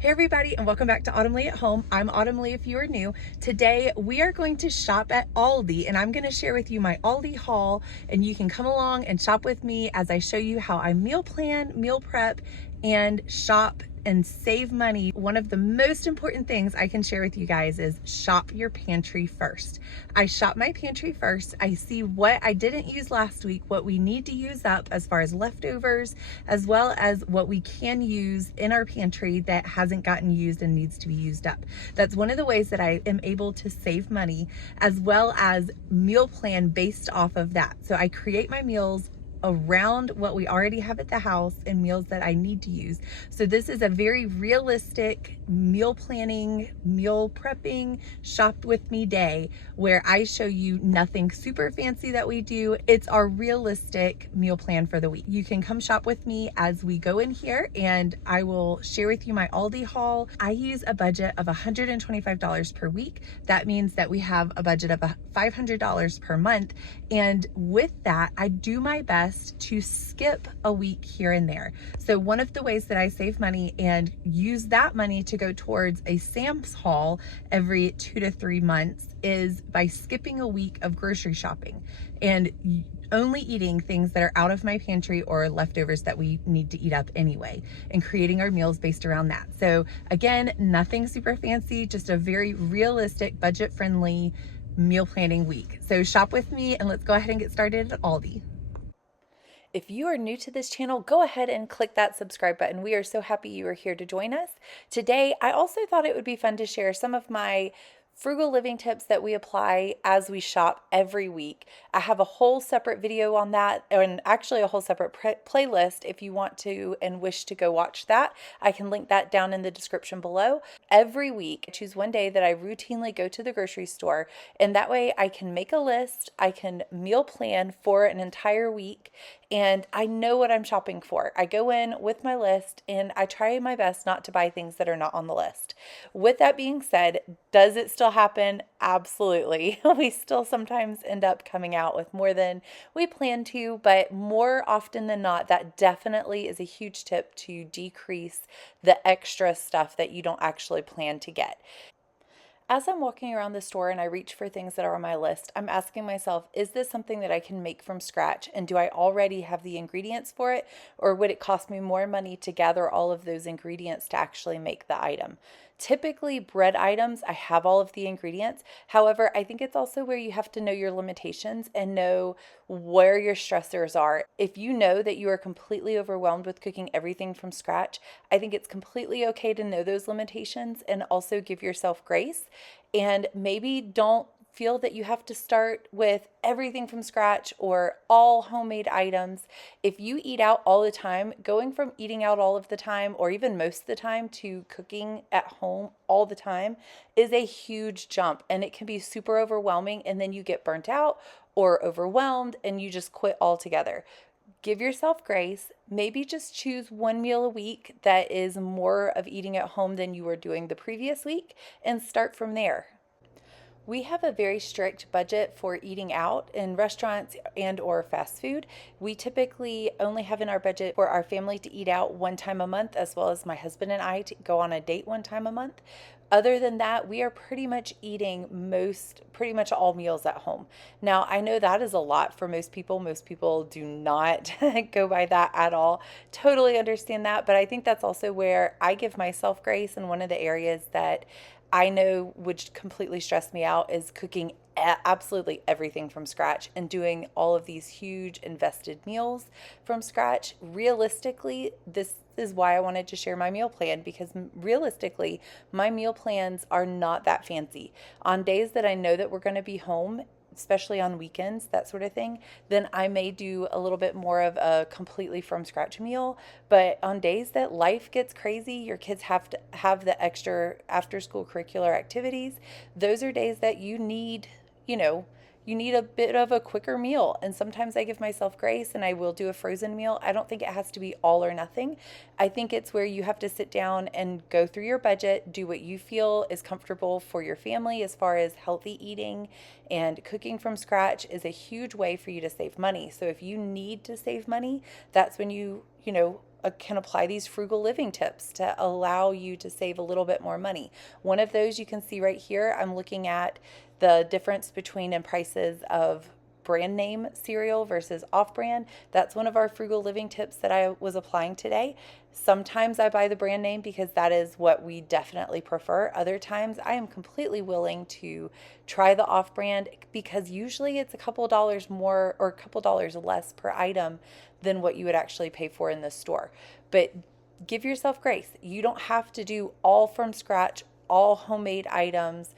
Hey everybody, and welcome back to Autumn Leigh at Home. I'm Autumn Leigh if you are new. Today we are going to shop at Aldi, and I'm going to share with you my Aldi haul, and you can come along and shop with me as I show you how I meal plan, meal prep, and shop and save money. One of the most important things I can share with you guys is shop your pantry first. I shop my pantry first. I see what I didn't use last week, what we need to use up as far as leftovers, as well as what we can use in our pantry that hasn't gotten used and needs to be used up. That's one of the ways that I am able to save money, as well as meal plan based off of that. So I create my meals around what we already have at the house and meals that I need to use. So this is a very realistic meal planning, meal prepping, shop with me day where I show you nothing super fancy that we do. It's our realistic meal plan for the week. You can come shop with me as we go in here and I will share with you my Aldi haul. I use a budget of $125 per week. That means that we have a budget of $500 per month. And with that, I do my best to skip a week here and there. So one of the ways that I save money and use that money to go towards a Sam's haul every 2 to 3 months is by skipping a week of grocery shopping and only eating things that are out of my pantry or leftovers that we need to eat up anyway, and creating our meals based around that. So again, nothing super fancy, just a very realistic, budget-friendly meal planning week. So shop with me and let's go ahead and get started at Aldi. If you are new to this channel, go ahead and click that subscribe button. We are so happy you are here to join us. Today, I also thought it would be fun to share some of my frugal living tips that we apply as we shop every week. I have a whole separate video on that, and actually a whole separate playlist if you want to and wish to go watch that. I can link that down in the description below. Every week, I choose one day that I routinely go to the grocery store, and that way I can make a list, I can meal plan for an entire week, and I know what I'm shopping for. I go in with my list and I try my best not to buy things that are not on the list. With that being said, does it still happen? Absolutely. We still sometimes end up coming out with more than we plan to, but more often than not, that definitely is a huge tip to decrease the extra stuff that you don't actually plan to get. As I'm walking around the store and I reach for things that are on my list, I'm asking myself, is this something that I can make from scratch? And do I already have the ingredients for it? Or would it cost me more money to gather all of those ingredients to actually make the item? Typically, bread items, I have all of the ingredients. However, I think it's also where you have to know your limitations and know where your stressors are. If you know that you are completely overwhelmed with cooking everything from scratch, I think it's completely okay to know those limitations and also give yourself grace. And maybe don't feel that you have to start with everything from scratch or all homemade items. If you eat out all the time, going from eating out all of the time or even most of the time to cooking at home all the time is a huge jump, and it can be super overwhelming, and then you get burnt out or overwhelmed and you just quit altogether. Give yourself grace. Maybe just choose one meal a week that is more of eating at home than you were doing the previous week and start from there. We have a very strict budget for eating out in restaurants and or fast food. We typically only have in our budget for our family to eat out one time a month, as well as my husband and I to go on a date one time a month. Other than that, we are pretty much eating pretty much all meals at home. Now, I know that is a lot for most people. Most people do not go by that at all. Totally understand that, but I think that's also where I give myself grace, and one of the areas that I know would completely stress me out is cooking absolutely everything from scratch and doing all of these huge invested meals from scratch. Realistically, this is why I wanted to share my meal plan, because realistically, my meal plans are not that fancy. On days that I know that we're going to be home, especially on weekends, that sort of thing, then I may do a little bit more of a completely from scratch meal. But on days that life gets crazy, your kids have to have the extra after school curricular activities, those are days that you need, you need a bit of a quicker meal. And sometimes I give myself grace and I will do a frozen meal. I don't think it has to be all or nothing. I think it's where you have to sit down and go through your budget, do what you feel is comfortable for your family as far as healthy eating, and cooking from scratch is a huge way for you to save money. So if you need to save money, that's when you can apply these frugal living tips to allow you to save a little bit more money. One of those you can see right here. I'm looking at the difference between in prices of brand name cereal versus off-brand. That's one of our frugal living tips that I was applying today. Sometimes I buy the brand name because that is what we definitely prefer. Other times I am completely willing to try the off-brand because usually it's a couple dollars more or a couple dollars less per item than what you would actually pay for in the store. But give yourself grace. You don't have to do all from scratch, all homemade items.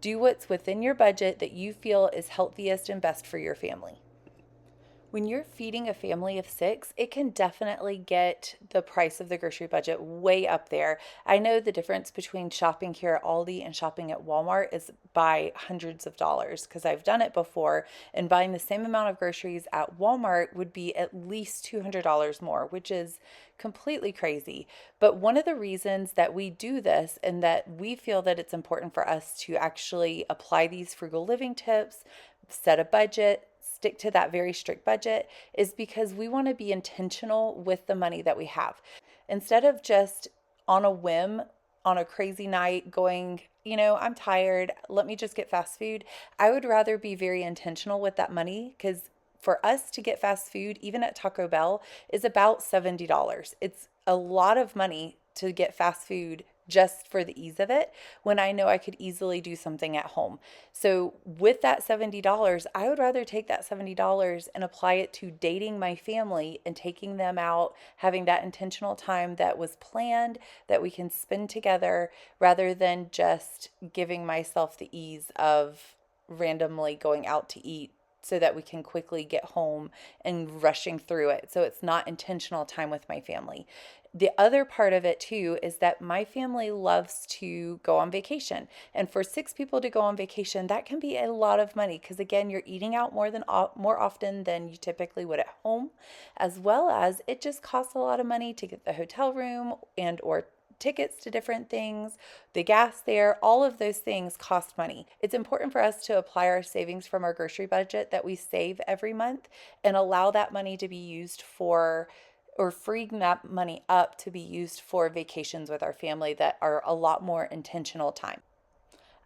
Do what's within your budget that you feel is healthiest and best for your family. When you're feeding a family of 6, it can definitely get the price of the grocery budget way up there. I know the difference between shopping here at Aldi and shopping at Walmart is by hundreds of dollars because I've done it before, and buying the same amount of groceries at Walmart would be at least $200 more, which is completely crazy. But one of the reasons that we do this and that we feel that it's important for us to actually apply these frugal living tips, set a budget, stick to that very strict budget, is because we want to be intentional with the money that we have. Instead of just on a whim, on a crazy night going, I'm tired, let me just get fast food. I would rather be very intentional with that money because for us to get fast food, even at Taco Bell, is about $70. It's a lot of money to get fast food just for the ease of it when I know I could easily do something at home. So with that $70, I would rather take that $70 and apply it to dating my family and taking them out, having that intentional time that was planned that we can spend together rather than just giving myself the ease of randomly going out to eat so that we can quickly get home and rushing through it. So it's not intentional time with my family. The other part of it too is that my family loves to go on vacation. And for 6 people to go on vacation, that can be a lot of money because again, you're eating out more often than you typically would at home, as well as it just costs a lot of money to get the hotel room and or tickets to different things, the gas there, all of those things cost money. It's important for us to apply our savings from our grocery budget that we save every month and allow that money to be used for or freeing that money up to be used for vacations with our family that are a lot more intentional time.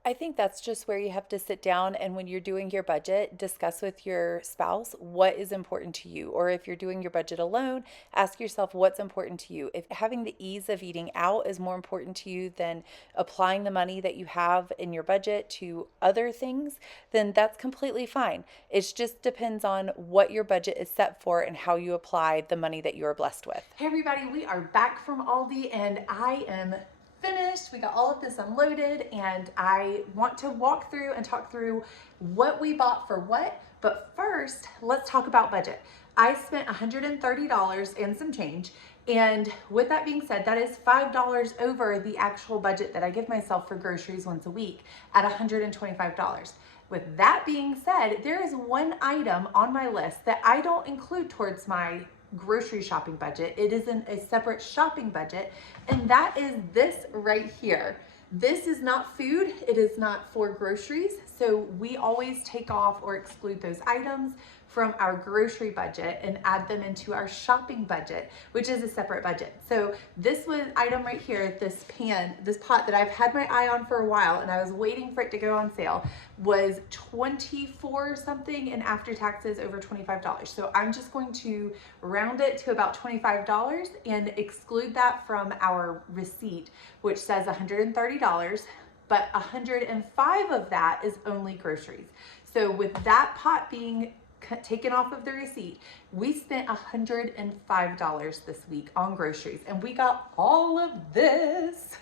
I think that's just where you have to sit down and when you're doing your budget, discuss with your spouse what is important to you. Or if you're doing your budget alone, ask yourself what's important to you. If having the ease of eating out is more important to you than applying the money that you have in your budget to other things, then that's completely fine. It just depends on what your budget is set for and how you apply the money that you are blessed with. Hey everybody, we are back from Aldi and I am finished. We got all of this unloaded and I want to walk through and talk through what we bought for what. But first, let's talk about budget. I spent $130 and some change. And with that being said, that is $5 over the actual budget that I give myself for groceries once a week at $125. With that being said, there is one item on my list that I don't include towards my grocery shopping budget. It is in a separate shopping budget, and that is this right here. This is not food, it is not for groceries, so we always take off or exclude those items from our grocery budget and add them into our shopping budget, which is a separate budget. So this was item right here, this pot that I've had my eye on for a while and I was waiting for it to go on sale, was $24 something and after taxes over $25. So I'm just going to round it to about $25 and exclude that from our receipt, which says $130, but $105 of that is only groceries. So with that pot being taken off of the receipt, we spent $105 this week on groceries, and we got all of this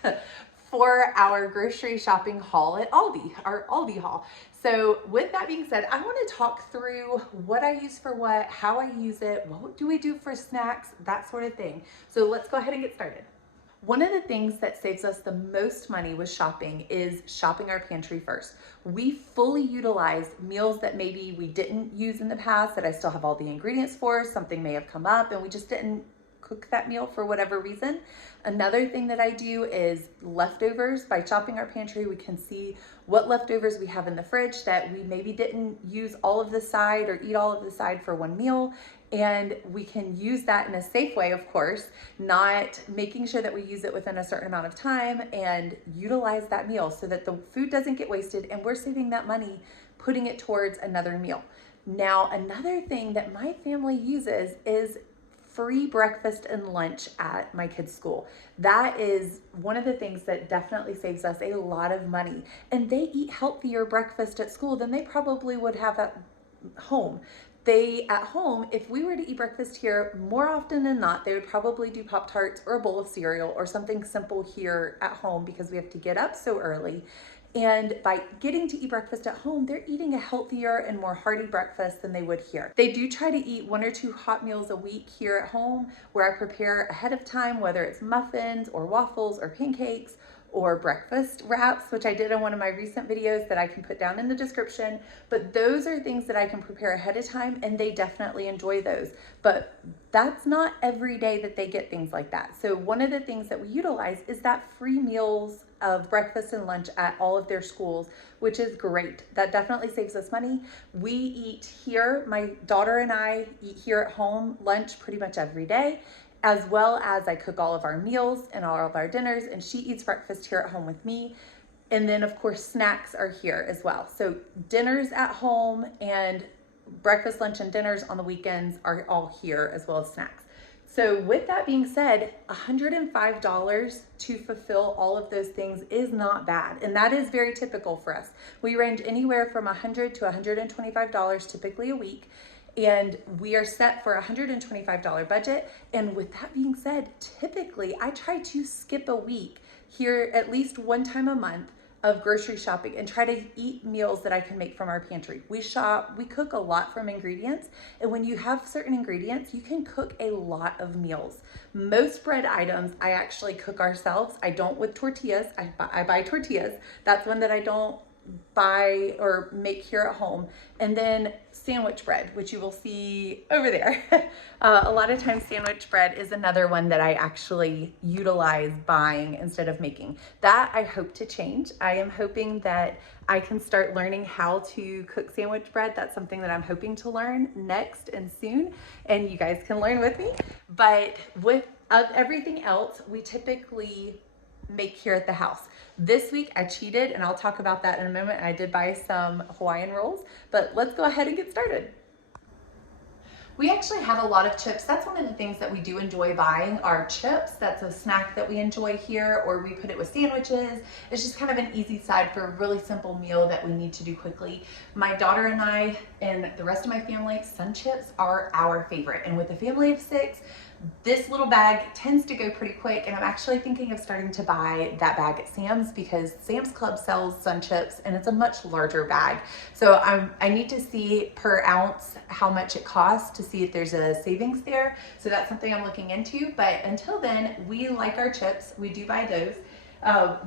for our grocery shopping haul at Aldi, our Aldi haul. So with that being said, I want to talk through what I use for what, how I use it, what do we do for snacks, that sort of thing. So let's go ahead and get started. One of the things that saves us the most money with shopping is shopping our pantry first. We fully utilize meals that maybe we didn't use in the past that I still have all the ingredients for. Something may have come up and we just didn't cook that meal for whatever reason. Another thing that I do is leftovers. By shopping our pantry, we can see what leftovers we have in the fridge that we maybe didn't use all of the side or eat all of the side for one meal. And we can use that in a safe way, of course, not making sure that we use it within a certain amount of time and utilize that meal so that the food doesn't get wasted and we're saving that money, putting it towards another meal. Now, another thing that my family uses is free breakfast and lunch at my kids' school. That is one of the things that definitely saves us a lot of money. And they eat healthier breakfast at school than they probably would have at home. At home, if we were to eat breakfast here, more often than not, they would probably do Pop-Tarts or a bowl of cereal or something simple here at home because we have to get up so early. And by getting to eat breakfast at home, they're eating a healthier and more hearty breakfast than they would here. They do try to eat 1 or 2 hot meals a week here at home where I prepare ahead of time, whether it's muffins or waffles or pancakes or breakfast wraps, which I did in one of my recent videos that I can put down in the description. But those are things that I can prepare ahead of time and they definitely enjoy those. But that's not every day that they get things like that. So one of the things that we utilize is that free meals of breakfast and lunch at all of their schools, which is great. That definitely saves us money. We eat here, my daughter and I eat here at home lunch pretty much every day, as well as I cook all of our meals and all of our dinners, and she eats breakfast here at home with me. And then of course snacks are here as well. So dinners at home and breakfast, lunch, and dinners on the weekends are all here, as well as snacks. So with that being said, $105 to fulfill all of those things is not bad. And that is very typical for us. We range anywhere from $100 to $125 typically a week. And we are set for a $125 budget. And with that being said, typically I try to skip a week here at least one time a month of grocery shopping and try to eat meals that I can make from our pantry. We cook a lot from ingredients, and when you have certain ingredients, you can cook a lot of meals. Most bread items I actually cook ourselves. I don't with tortillas. I buy tortillas. That's one that I don't buy or make here at home. And then sandwich bread, which you will see over there. A lot of times sandwich bread is another one that I actually utilize buying instead of making. That I hope to change. I am hoping that I can start learning how to cook sandwich bread. That's something that I'm hoping to learn next and soon, and you guys can learn with me. But with everything else, we typically make here at the house. This week I cheated, and I'll talk about that in a moment. I did buy some Hawaiian rolls, but let's go ahead and get started. We actually have a lot of chips. That's one of the things that we do enjoy buying are chips. That's a snack that we enjoy here, or we put it with sandwiches. It's just kind of an easy side for a really simple meal that we need to do quickly. My daughter and I and the rest of my family, Sun Chips are our favorite. And with a family of 6, this little bag tends to go pretty quick, and I'm actually thinking of starting to buy that bag at Sam's because Sam's Club sells Sun Chips and it's a much larger bag. So I need to see per ounce how much it costs to see if there's a savings there. So that's something I'm looking into. But until then, we like our chips. We do buy those.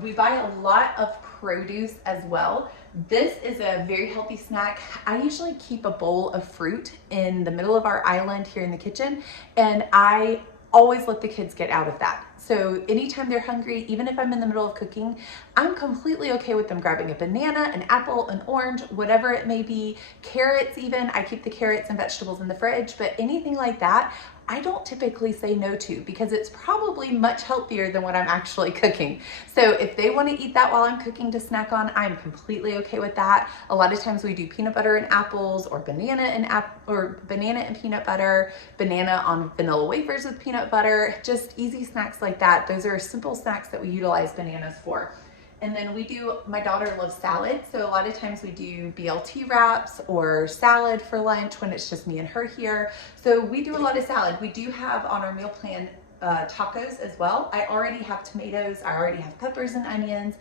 We buy a lot of produce as well. This is a very healthy snack. I usually keep a bowl of fruit in the middle of our island here in the kitchen, and I always let the kids get out of that. So anytime they're hungry, even if I'm in the middle of cooking, I'm completely okay with them grabbing a banana, an apple, an orange, whatever it may be, carrots even. I keep the carrots and vegetables in the fridge, but anything like that, I don't typically say no to because it's probably much healthier than what I'm actually cooking. So if they want to eat that while I'm cooking to snack on, I'm completely okay with that. A lot of times we do peanut butter and apples, or banana and peanut butter, banana on vanilla wafers with peanut butter, just easy snacks like that. Those are simple snacks that we utilize bananas for. And then my daughter loves salad. So a lot of times we do BLT wraps or salad for lunch when it's just me and her here. So we do a lot of salad. We do have on our meal plan tacos as well. I already have tomatoes. I already have peppers and onions.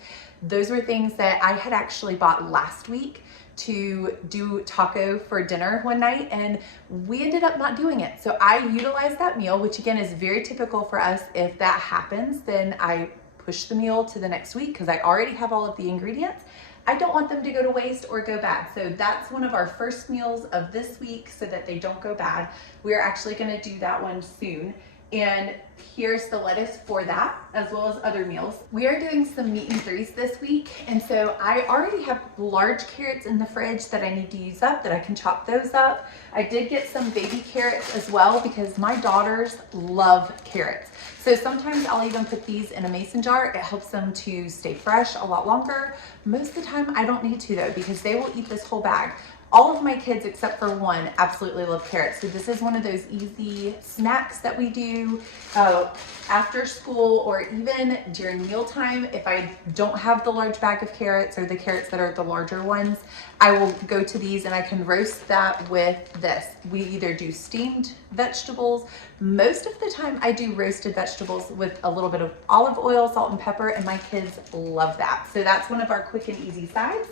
Those were things that I had actually bought last week to do taco for dinner one night, and we ended up not doing it. So I utilized that meal, which again is very typical for us. If that happens, then I push the meal to the next week because I already have all of the ingredients. I don't want them to go to waste or go bad. So that's one of our first meals of this week so that they don't go bad. We're actually gonna do that one soon. And here's the lettuce for that, as well as other meals. We are doing some meat and threes this week, and so I already have large carrots in the fridge that I need to use up, that I can chop those up. I did get some baby carrots as well because my daughters love carrots. So sometimes I'll even put these in a mason jar. It helps them to stay fresh a lot longer. Most of the time I don't need to though, because they will eat this whole bag. All of my kids, except for one, absolutely love carrots. So this is one of those easy snacks that we do after school, or even during mealtime. If I don't have the large bag of carrots, or the carrots that are the larger ones, I will go to these and I can roast that with this. We either do steamed vegetables. Most of the time I do roasted vegetables with a little bit of olive oil, salt and pepper, and my kids love that. So that's one of our quick and easy sides.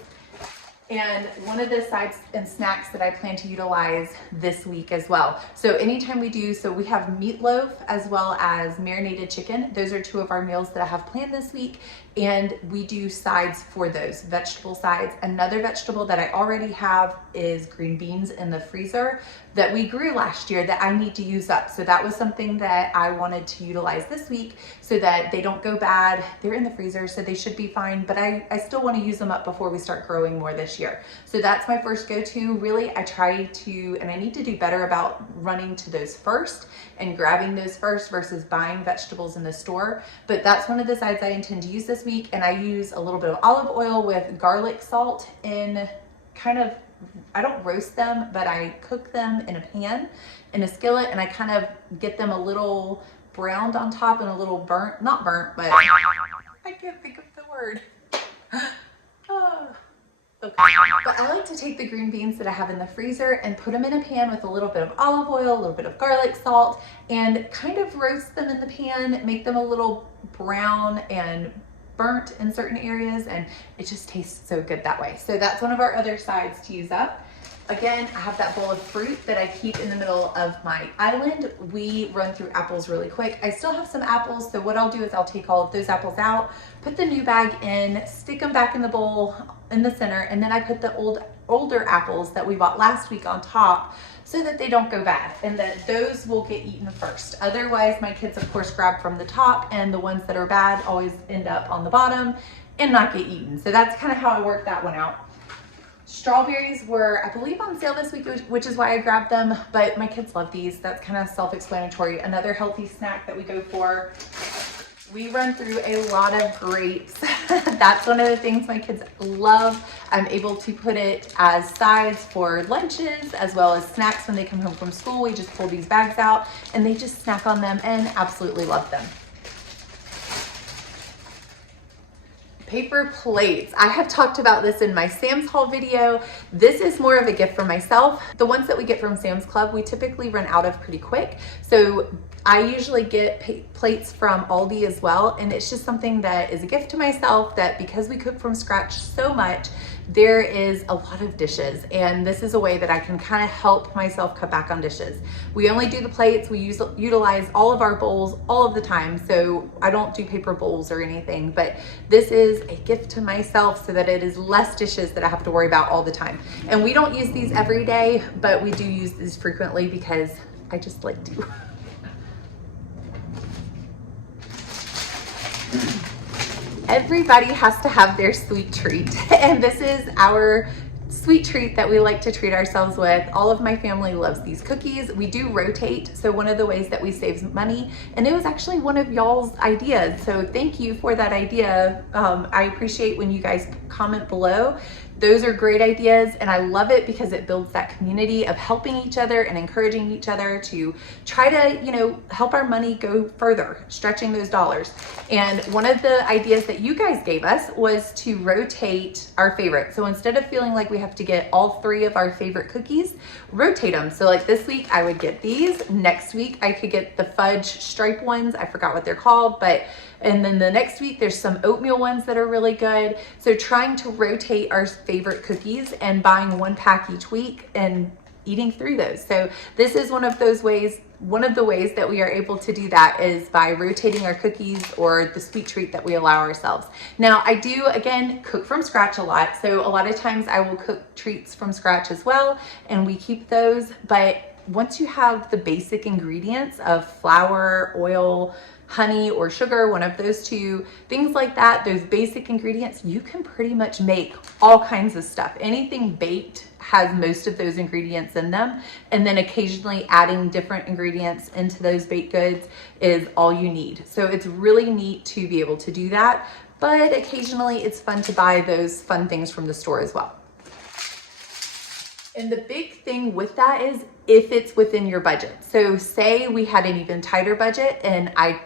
And one of the sides and snacks that I plan to utilize this week as well. So anytime we do, so we have meatloaf as well as marinated chicken. Those are two of our meals that I have planned this week. And we do sides for those, vegetable sides. Another vegetable that I already have is green beans in the freezer that we grew last year that I need to use up. So that was something that I wanted to utilize this week so that they don't go bad. They're in the freezer, so they should be fine, but I still want to use them up before we start growing more this year. So that's my first go-to. Really, I try to, and I need to do better about running to those first and grabbing those first versus buying vegetables in the store. But that's one of the sides I intend to use this week. And I use a little bit of olive oil with garlic salt in kind of, I don't roast them, but I cook them in a pan, in a skillet, and I kind of get them a little browned on top and a little burnt, not burnt, but I can't think of the word. Oh. Okay. But I like to take the green beans that I have in the freezer and put them in a pan with a little bit of olive oil, a little bit of garlic salt, and kind of roast them in the pan, make them a little brown and burnt in certain areas, and it just tastes so good that way. So that's one of our other sides to use up. Again, I have that bowl of fruit that I keep in the middle of my island. We run through apples really quick. I still have some apples, so what I'll do is I'll take all of those apples out, put the new bag in, stick them back in the bowl in the center, and then I put the older apples that we bought last week on top so that they don't go bad and that those will get eaten first. Otherwise, my kids, of course, grab from the top, and the ones that are bad always end up on the bottom and not get eaten. So that's kind of how I work that one out. Strawberries were, I believe, on sale this week, which is why I grabbed them, but my kids love these. That's kind of self-explanatory. Another healthy snack that we go for. We run through a lot of grapes. That's one of the things my kids love. I'm able to put it as sides for lunches as well as snacks when they come home from school. We just pull these bags out and they just snack on them and absolutely love them. Paper plates. I have talked about this in my Sam's haul video. This is more of a gift for myself. The ones that we get from Sam's Club, we typically run out of pretty quick. So I usually get plates from Aldi as well. And it's just something that is a gift to myself, that because we cook from scratch so much, there is a lot of dishes, and this is a way that I can kind of help myself cut back on dishes. We only do the plates. We utilize all of our bowls all of the time, so I don't do paper bowls or anything, but this is a gift to myself so that it is less dishes that I have to worry about all the time. And we don't use these every day, but we do use these frequently because I just like to. Everybody has to have their sweet treat, and this is our sweet treat that we like to treat ourselves with. All of my family loves these cookies. We do rotate, so one of the ways that we save money, and it was actually one of y'all's ideas, so thank you for that idea. I appreciate when you guys comment below. Those are great ideas, and I love it because it builds that community of helping each other and encouraging each other to try to, help our money go further, stretching those dollars. And one of the ideas that you guys gave us was to rotate our favorites. So instead of feeling like we have to get all three of our favorite cookies, rotate them. So like this week I would get these. Next week I could get the fudge stripe ones. I forgot what they're called, and then the next week there's some oatmeal ones that are really good. So trying to rotate our favorite cookies and buying one pack each week and eating through those. So this is one of the ways that we are able to do that is by rotating our cookies or the sweet treat that we allow ourselves. Now I do, again, cook from scratch a lot. So a lot of times I will cook treats from scratch as well, and we keep those, but once you have the basic ingredients of flour, oil, honey, or sugar, one of those two, things like that, those basic ingredients, you can pretty much make all kinds of stuff. Anything baked has most of those ingredients in them. And then occasionally adding different ingredients into those baked goods is all you need. So it's really neat to be able to do that. But occasionally it's fun to buy those fun things from the store as well. And the big thing with that is if it's within your budget. So say we had an even tighter budget and I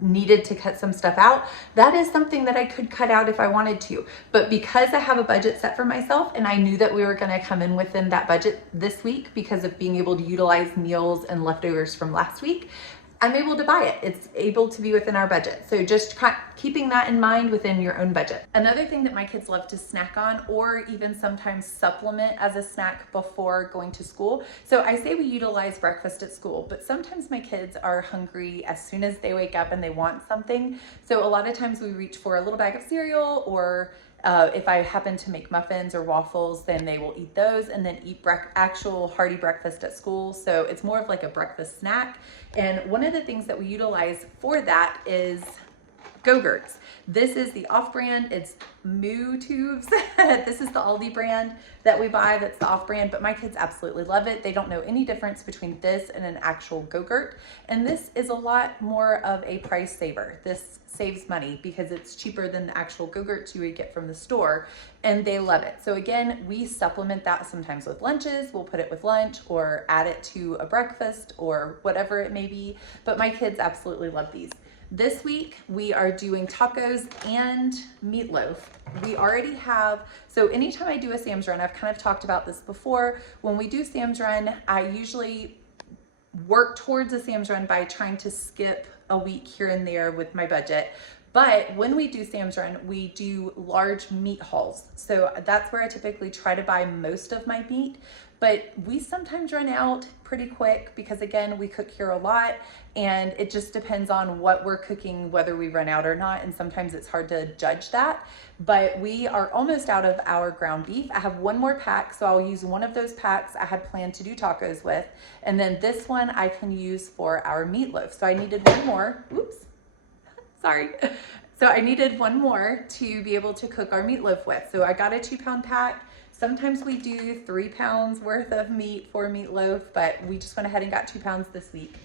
needed to cut some stuff out, that is something that I could cut out if I wanted to. But because I have a budget set for myself and I knew that we were going to come in within that budget this week because of being able to utilize meals and leftovers from last week, I'm able to buy it. It's able to be within our budget. So just keeping that in mind within your own budget. Another thing that my kids love to snack on, or even sometimes supplement as a snack before going to school. So I say we utilize breakfast at school, but sometimes my kids are hungry as soon as they wake up and they want something. So a lot of times we reach for a little bag of cereal, or if I happen to make muffins or waffles, then they will eat those and then eat actual hearty breakfast at school. So it's more of like a breakfast snack. And one of the things that we utilize for that is Go-Gurts. This is the off-brand, it's Moo Tubes. This is the Aldi brand that we buy, that's the off-brand, but my kids absolutely love it. They don't know any difference between this and an actual Go-Gurt. And this is a lot more of a price saver. This saves money because it's cheaper than the actual Go-Gurts you would get from the store, and they love it. So again, we supplement that sometimes with lunches. We'll put it with lunch or add it to a breakfast or whatever it may be, but my kids absolutely love these. This week, we are doing tacos and meatloaf. We already have, so anytime I do a Sam's Run, I've kind of talked about this before. When we do Sam's Run, I usually work towards a Sam's Run by trying to skip a week here and there with my budget. But when we do Sam's Run, we do large meat hauls. So that's where I typically try to buy most of my meat. But we sometimes run out pretty quick because again, we cook here a lot and it just depends on what we're cooking, whether we run out or not. And sometimes it's hard to judge that, but we are almost out of our ground beef. I have one more pack, so I'll use one of those packs I had planned to do tacos with. And then this one I can use for our meatloaf. So I needed one more, oops, sorry. So I needed one more to be able to cook our meatloaf with. So I got a 2-pound pack. Sometimes we do 3 pounds worth of meat for meatloaf, but we just went ahead and got 2 pounds this week.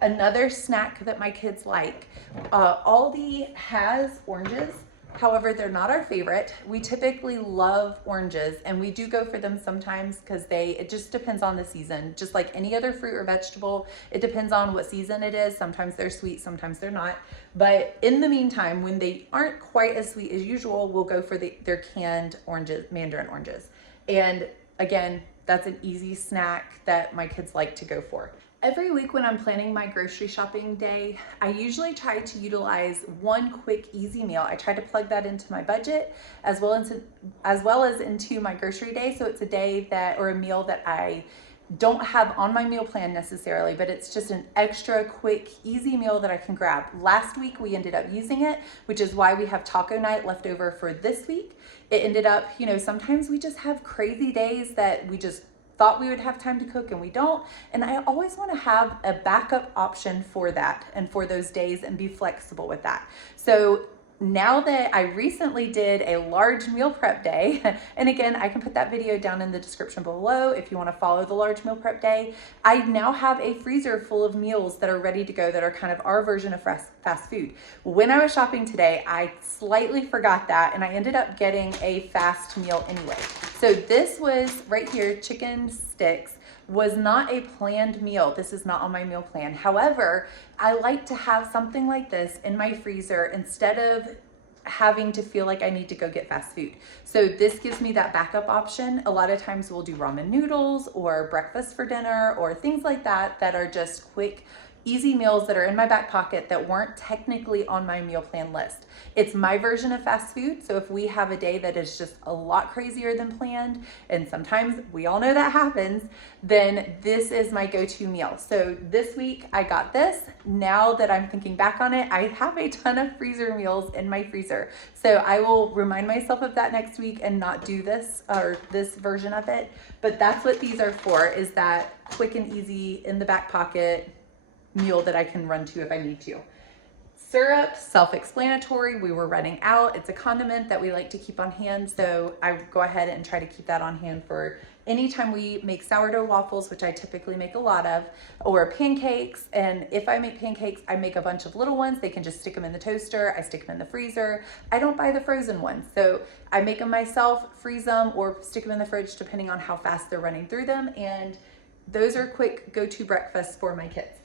Another snack that my kids like, Aldi has oranges. However, they're not our favorite. We typically love oranges and we do go for them sometimes because it just depends on the season. Just like any other fruit or vegetable, it depends on what season it is. Sometimes they're sweet, sometimes they're not. But in the meantime, when they aren't quite as sweet as usual, we'll go for their canned oranges, mandarin oranges. And again, that's an easy snack that my kids like to go for. Every week when I'm planning my grocery shopping day, I usually try to utilize one quick, easy meal. I try to plug that into my budget as well as into my grocery day. So it's a day or a meal that I don't have on my meal plan necessarily, but it's just an extra quick, easy meal that I can grab. Last week we ended up using it, which is why we have taco night left over for this week. It ended up, sometimes we just have crazy days that we just thought we would have time to cook and we don't. And I always want to have a backup option for that and for those days and be flexible with that. So now that I recently did a large meal prep day, and again, I can put that video down in the description below if you want to follow the large meal prep day, I now have a freezer full of meals that are ready to go that are kind of our version of fast food. When I was shopping today, I slightly forgot that and I ended up getting a fast meal anyway. So this was right here, chicken sticks. Was not a planned meal. This is not on my meal plan. However, I like to have something like this in my freezer instead of having to feel like I need to go get fast food. So this gives me that backup option. A lot of times we'll do ramen noodles or breakfast for dinner or things like that that are just quick, easy meals that are in my back pocket that weren't technically on my meal plan list. It's my version of fast food. So if we have a day that is just a lot crazier than planned, and sometimes we all know that happens, then this is my go-to meal. So this week I got this. Now that I'm thinking back on it, I have a ton of freezer meals in my freezer. So I will remind myself of that next week and not do this or this version of it. But that's what these are for, is that quick and easy in the back pocket meal that I can run to if I need to. Syrup, self-explanatory, we were running out. It's a condiment that we like to keep on hand, so I go ahead and try to keep that on hand for anytime we make sourdough waffles, which I typically make a lot of, or pancakes. And if I make pancakes, I make a bunch of little ones. They can just stick them in the toaster. I stick them in the freezer. I don't buy the frozen ones, so I make them myself, freeze them, or stick them in the fridge depending on how fast they're running through them. And those are quick go-to breakfasts for my kids.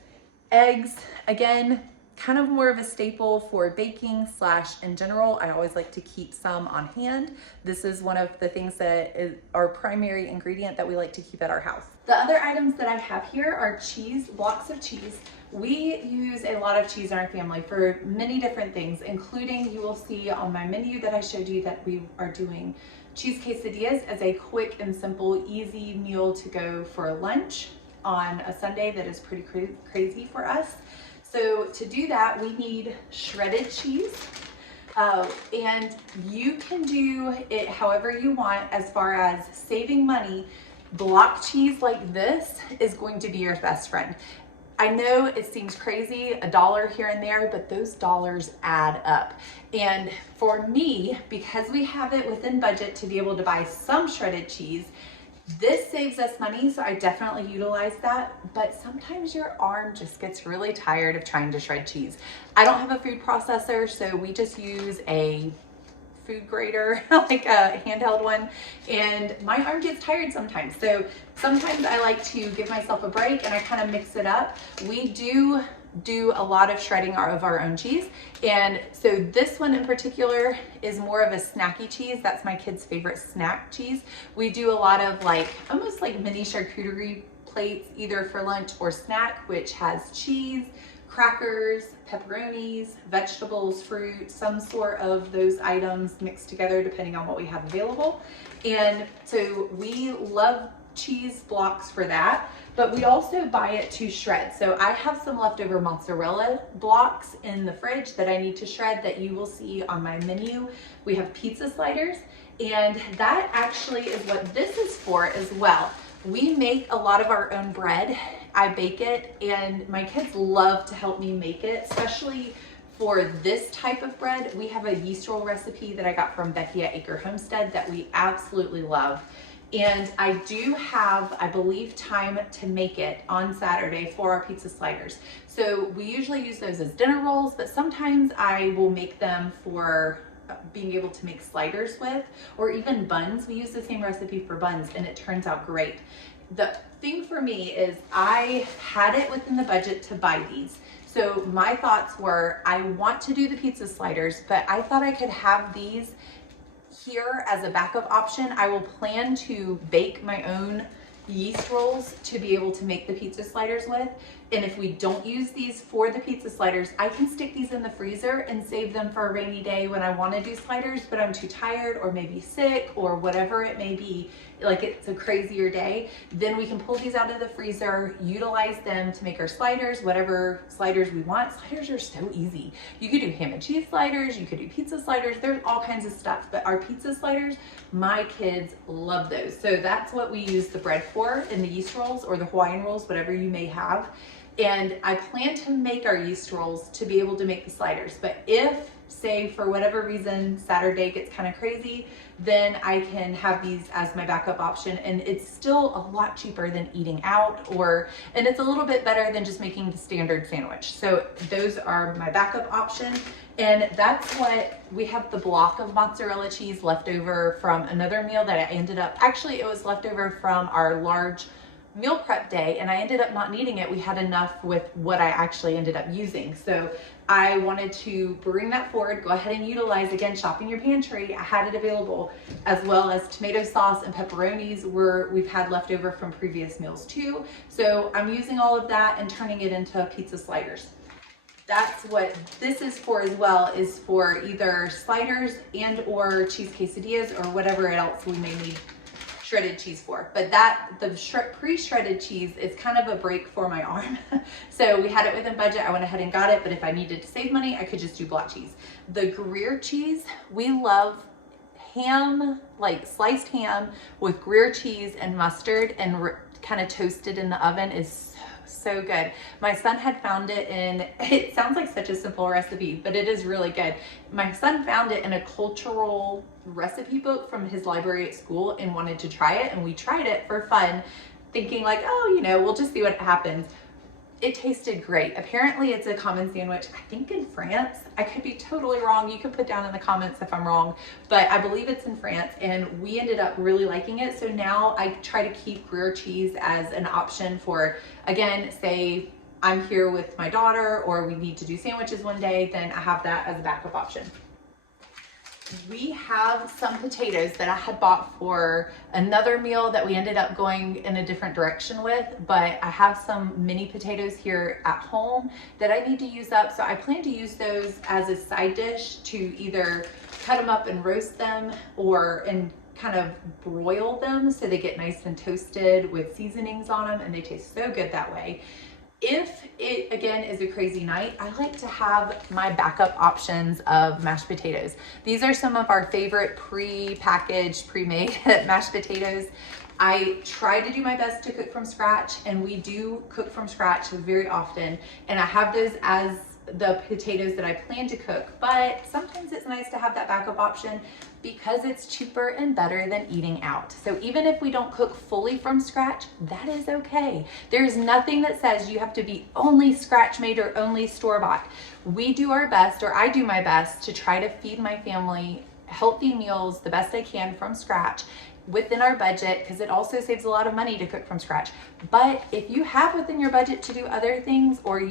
Eggs, again, kind of more of a staple for baking / in general. I always like to keep some on hand. This is one of the things that is our primary ingredient that we like to keep at our house. The other items that I have here are cheese, blocks of cheese. We use a lot of cheese in our family for many different things, including, you will see on my menu that I showed you, that we are doing cheese quesadillas as a quick and simple, easy meal to go for lunch on a Sunday that is pretty crazy for us. So to do that, we need shredded cheese, and you can do it however you want as far as saving money. Block cheese like this is going to be your best friend. I know it seems crazy, $1 here and there, but those dollars add up. And for me, because we have it within budget to be able to buy some shredded cheese, this saves us money, so I definitely utilize that. But sometimes your arm just gets really tired of trying to shred cheese. I don't have a food processor, so we just use a food grater, like a handheld one, and my arm gets tired sometimes. So sometimes I like to give myself a break and I kind of mix it up. We do a lot of shredding of our own cheese, and so this one in particular is more of a snacky cheese. That's my kids' favorite snack cheese. We do a lot of almost like mini charcuterie plates, either for lunch or snack, which has cheese, crackers, pepperonis, vegetables, fruit, some sort of those items mixed together depending on what we have available. And so we love cheese blocks for that, but we also buy it to shred. So I have some leftover mozzarella blocks in the fridge that I need to shred that you will see on my menu. We have pizza sliders, and that actually is what this is for as well. We make a lot of our own bread. I bake it, and my kids love to help me make it, especially for this type of bread. We have a yeast roll recipe that I got from Becky at Acre Homestead that we absolutely love. And I do have, I believe, time to make it on Saturday for our pizza sliders. So we usually use those as dinner rolls, but sometimes I will make them for being able to make sliders with, or even buns. We use the same recipe for buns, and it turns out great. The thing for me is I had it within the budget to buy these. So my thoughts were, I want to do the pizza sliders, but I thought I could have these here as a backup option. I will plan to bake my own yeast rolls to be able to make the pizza sliders with. And if we don't use these for the pizza sliders, I can stick these in the freezer and save them for a rainy day when I want to do sliders, but I'm too tired or maybe sick or whatever it may be, like it's a crazier day. Then we can pull these out of the freezer, utilize them to make our sliders, whatever sliders we want. Sliders are so easy. You could do ham and cheese sliders, you could do pizza sliders, there's all kinds of stuff, but our pizza sliders, my kids love those. So that's what we use the bread for in the yeast rolls or the Hawaiian rolls, whatever you may have. And I plan to make our yeast rolls to be able to make the sliders. But if, say, for whatever reason, Saturday gets kind of crazy, then I can have these as my backup option. And it's still a lot cheaper than eating out, and it's a little bit better than just making the standard sandwich. So those are my backup option. And that's what we have, the block of mozzarella cheese left over from another meal that I ended up, actually it was left over from our large meal prep day, and I ended up not needing it. We had enough with what I actually ended up using. So I wanted to bring that forward, go ahead and utilize, again, shop in your pantry. I had it available, as well as tomato sauce and pepperonis we've had left over from previous meals too. So I'm using all of that and turning it into pizza sliders. That's what this is for as well, is for either sliders and or cheese quesadillas or whatever else we may need shredded cheese for. But the pre-shredded cheese is kind of a break for my arm. So we had it within budget. I went ahead and got it, but if I needed to save money, I could just do block cheese. The Gruyere cheese, we love ham, like sliced ham with Gruyere cheese and mustard and kind of toasted in the oven is so good. My son had found it it sounds like such a simple recipe, but it is really good. My son found it in a cultural recipe book from his library at school and wanted to try it, and we tried it for fun, thinking like, oh, you know, we'll just see what happens. It tasted great. Apparently it's a common sandwich, I think in France. I could be totally wrong. You can put down in the comments if I'm wrong, but I believe it's in France, and we ended up really liking it. So now I try to keep Gruyere cheese as an option for, again, say I'm here with my daughter or we need to do sandwiches one day, then I have that as a backup option. We have some potatoes that I had bought for another meal that we ended up going in a different direction with, but I have some mini potatoes here at home that I need to use up. So I plan to use those as a side dish to either cut them up and roast them and kind of broil them so they get nice and toasted with seasonings on them, and they taste so good that way. If it, again, is a crazy night, I like to have my backup options of mashed potatoes. These are some of our favorite pre-packaged, pre-made mashed potatoes. I try to do my best to cook from scratch, and we do cook from scratch very often, and I have those as the potatoes that I plan to cook, but sometimes it's nice to have that backup option because it's cheaper and better than eating out. So even if we don't cook fully from scratch, that is okay. There's nothing that says you have to be only scratch made or only store-bought. We do our best, or I do my best, to try to feed my family healthy meals the best I can from scratch within our budget, because it also saves a lot of money to cook from scratch. But if you have within your budget to do other things, or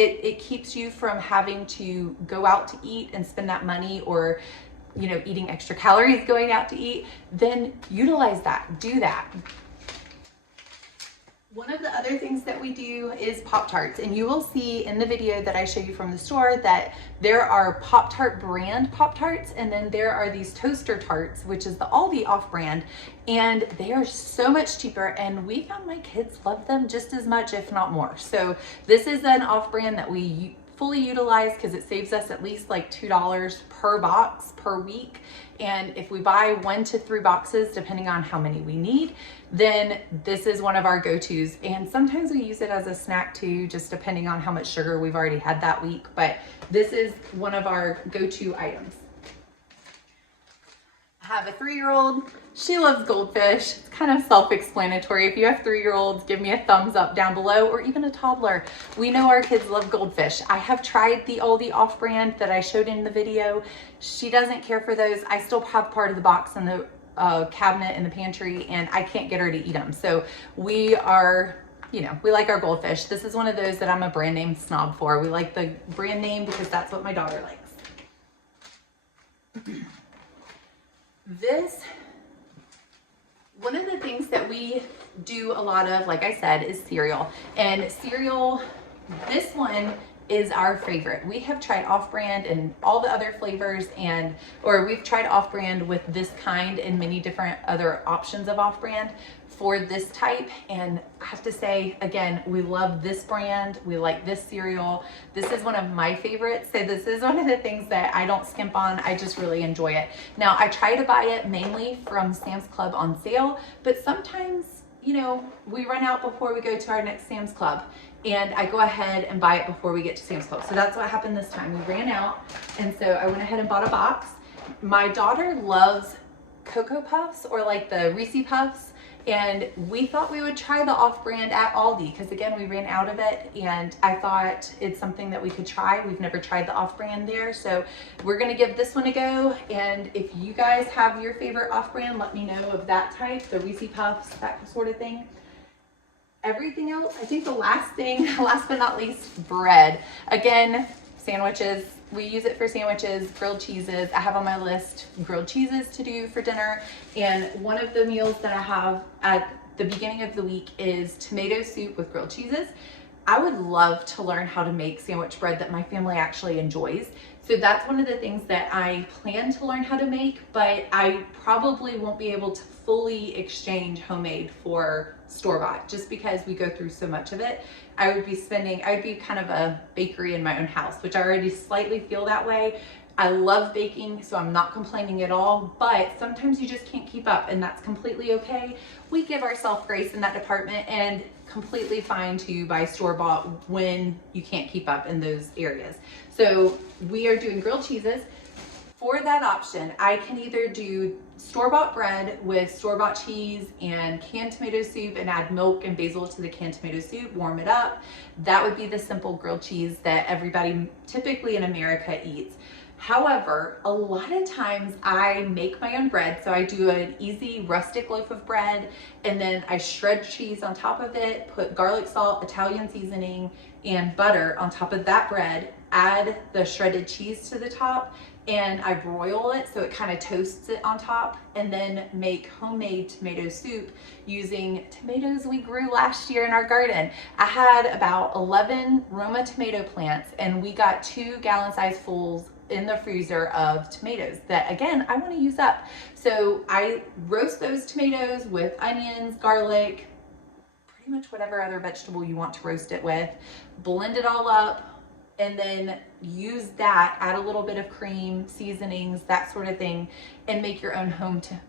it keeps you from having to go out to eat and spend that money, or eating extra calories going out to eat, then utilize that, do that. One of the other things that we do is Pop-Tarts, and you will see in the video that I show you from the store that there are Pop-Tart brand Pop-Tarts, and then there are these toaster tarts, which is the Aldi off-brand, and they are so much cheaper, and we found my kids love them just as much, if not more. So this is an off-brand that we fully utilize because it saves us at least like $2 per box per week. And if we buy 1 to 3 boxes, depending on how many we need, then this is one of our go-tos. And sometimes we use it as a snack too, just depending on how much sugar we've already had that week. But this is one of our go-to items. I have a 3-year-old. She loves goldfish. It's kind of self-explanatory. If you have 3-year-olds, give me a thumbs up down below, or even a toddler. We know our kids love goldfish. I have tried the Aldi off-brand that I showed in the video. She doesn't care for those. I still have part of the box in the cabinet in the pantry, and I can't get her to eat them. So we are, we like our goldfish. This is one of those that I'm a brand name snob for. We like the brand name because that's what my daughter likes. One of the things that we do a lot of, like I said, is cereal. And cereal, this one is our favorite. We have tried off-brand and all the other flavors, or we've tried off-brand with this kind and many different other options of off-brand for this type. And I have to say, again, we love this brand. We like this cereal. This is one of my favorites. So this is one of the things that I don't skimp on. I just really enjoy it. Now, I try to buy it mainly from Sam's Club on sale, but sometimes, we run out before we go to our next Sam's Club, and I go ahead and buy it before we get to Sam's Club. So that's what happened this time. We ran out, and so I went ahead and bought a box. My daughter loves Cocoa Puffs, or like the Reese Puffs, and we thought we would try the off-brand at Aldi because, again, we ran out of it, and I thought it's something that we could try. We've never tried the off-brand there, so we're going to give this one a go. And if you guys have your favorite off-brand, let me know of that type, the Reese Puffs, that sort of thing. Everything else, I think the last but not least, bread. Again, sandwiches. We use it for sandwiches, grilled cheeses. I have on my list grilled cheeses to do for dinner. And one of the meals that I have at the beginning of the week is tomato soup with grilled cheeses. I would love to learn how to make sandwich bread that my family actually enjoys. So that's one of the things that I plan to learn how to make, but I probably won't be able to fully exchange homemade for store-bought just because we go through so much of it. I would be kind of a bakery in my own house, which I already slightly feel that way. I love baking, so I'm not complaining at all, but sometimes you just can't keep up, and that's completely okay. We give ourselves grace in that department, and completely fine to buy store-bought when you can't keep up in those areas. So we are doing grilled cheeses. For that option, I can either do store-bought bread with store-bought cheese and canned tomato soup and add milk and basil to the canned tomato soup, warm it up. That would be the simple grilled cheese that everybody typically in America eats. However, a lot of times I make my own bread. So I do an easy rustic loaf of bread, and then I shred cheese on top of it, put garlic salt, Italian seasoning, and butter on top of that bread, add the shredded cheese to the top, and I broil it so it kind of toasts it on top, and then make homemade tomato soup using tomatoes we grew last year in our garden. I had about 11 Roma tomato plants, and we got 2 gallon-sized fulls in the freezer of tomatoes that, again, I want to use up. So I roast those tomatoes with onions, garlic, pretty much whatever other vegetable you want to roast it with, blend it all up, and then use that, add a little bit of cream, seasonings, that sort of thing, and make your own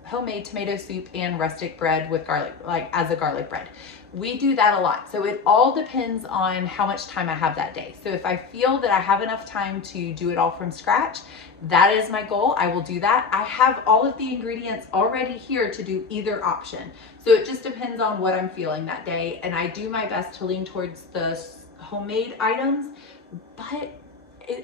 homemade tomato soup and rustic bread with garlic, like as a garlic bread. We do that a lot. So it all depends on how much time I have that day. So if I feel that I have enough time to do it all from scratch, that is my goal. I will do that. I have all of the ingredients already here to do either option. So it just depends on what I'm feeling that day. And I do my best to lean towards the homemade items, but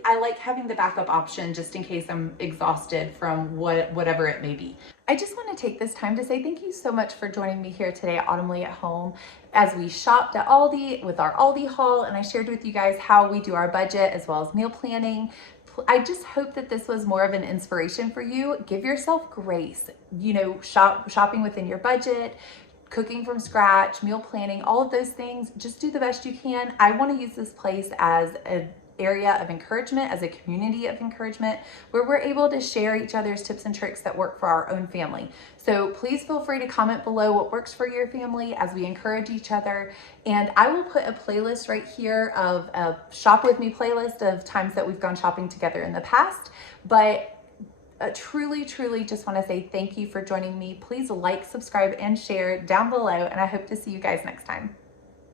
I like having the backup option just in case I'm exhausted from whatever it may be. I just want to take this time to say thank you so much for joining me here today at Autumn Leigh at Home as we shopped at Aldi with our Aldi haul, and I shared with you guys how we do our budget as well as meal planning. I just hope that this was more of an inspiration for you. Give yourself grace, you know, shopping within your budget, cooking from scratch, meal planning, all of those things. Just do the best you can. I want to use this place as an area of encouragement, as a community of encouragement, where we're able to share each other's tips and tricks that work for our own family. So please feel free to comment below what works for your family as we encourage each other. And I will put a playlist right here of a shop with me playlist of times that we've gone shopping together in the past. But truly just want to say thank you for joining me. Please like, subscribe, and share down below, and I hope to see you guys next time.